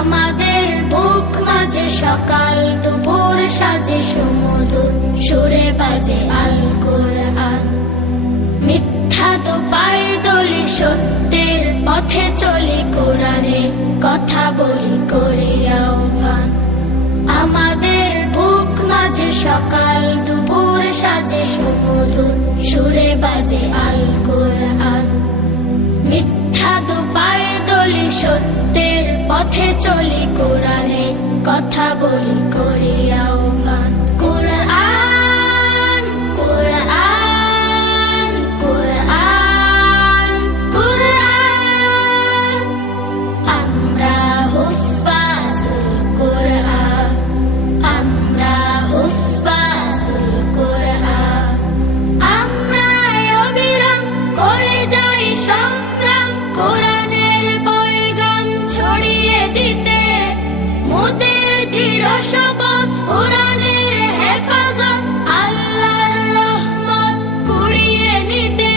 আমাদের বুক মাঝে সকাল দুপুর সাজে সুমধুর সুরে বাজে আল কোরআন। মিথ্যা তো পায়ে দলি সত্যের পথে চলি কোরআনের কথা বলি করি আহ্বান। আমাদের বুক মাঝে সকাল দুপুর সাজে সুমধুর সুরে বাজে আল কোরআন। মিথ্যা তো পায়ে দলি সত্যের পথে চলি কোরআনের কথা বলি করি আহ্বান। কোরআন কোরআন কোরআন কোরআন, আমরা হুফাজুল কোরআন, আমরা হুফাজুল কোরআন। আমরা অবিরাম করে যাই সংগ্রাম কোরআনের পয়গাম ছড়িয়ে দিতে। মোদের দৃঢ় শপথ কোরআনের হেফাজত আল্লাহর রহমত কুড়িয়ে নিতে।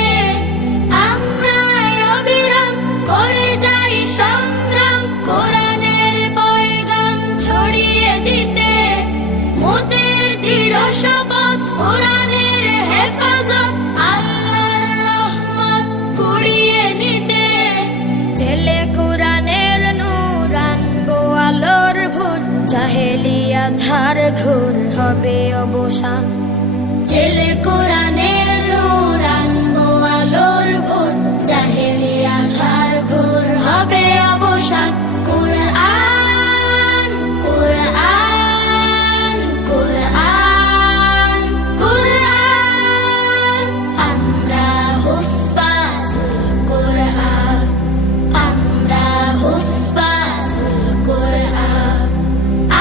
আমরা অবিরাম করে যাই সংগ্রাম কোরআনের পয়গাম ছড়িয়ে দিতে। মোদের দৃঢ় শপথ কোরআনের হেফাজত আল্লাহর রহমত কুড়িয়ে নিতে। জেলে কোরআনের নূর আনবো আলোর ভোর, জাহেলিয়া ধার ঘোর হবে অবসান। জেলে কোরআনের নূর আনবো আলোর ভোর, জাহেলিয়া ধার ঘোর হবে অবসান। কোরআন কোরআন কোরআন কোরআন, আমরা হুফাজুল কোরআন, আমরা হুফাজুল কোরআন।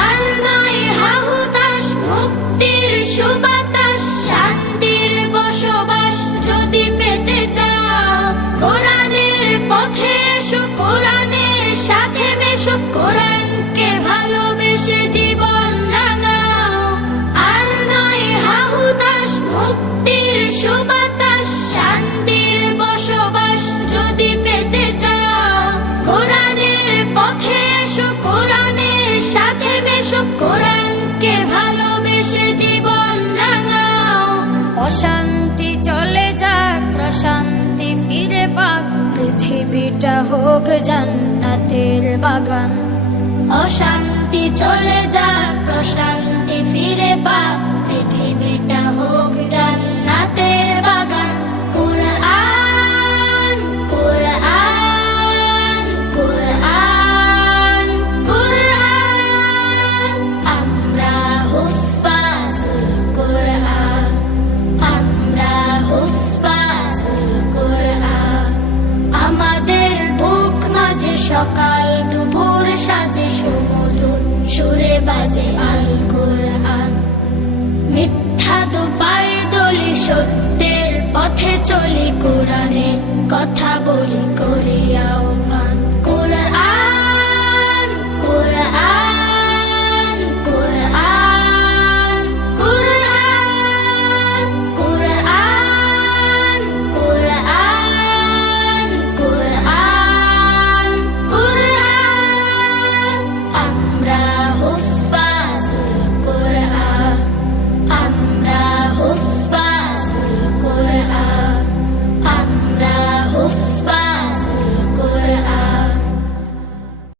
আর নয় হাহুতাশ মুক্তির সুবাতাস, শান্তির বসবাস যদি পেতে চাও, কোরআনের পথে এসো, কোরআনের সাথে মেশো, কোরআনকে ভালোবেসে জীবন রাঙাও। আর নয় হাহুতাশ মুক্তির সুবাতাস, শান্তির বসবাস যদি পেতে চাও, কোরআনের পথে এসো, কোরআনের সাথে মেশো, কোরআনকে ভালোবেসে জীবন রাঙাও। অশান্তি চলে যাক, প্রশান্তি ফিরে পাক, পৃথিবীটা হোক জান্নাতের বাগান। অশান্তি চলে যাক, প্রশান্তি ফিরে পাক, পৃথিবীটা হোক জান্নাতের বাগান। কোরআন কোরআন কোরআন কোরআন, আমরা হুফাজুল কোরআন, আমরা হুফাজুল কোরআন। আমাদের বুক মাঝে সকাল দুপুর সাজে সুমধুর সুরে বাজে আল কোরআন। মিথ্যা তো পায়ে দলি সত্যের পথে চলি কোরআনের কথা বলি করি আহ্বান।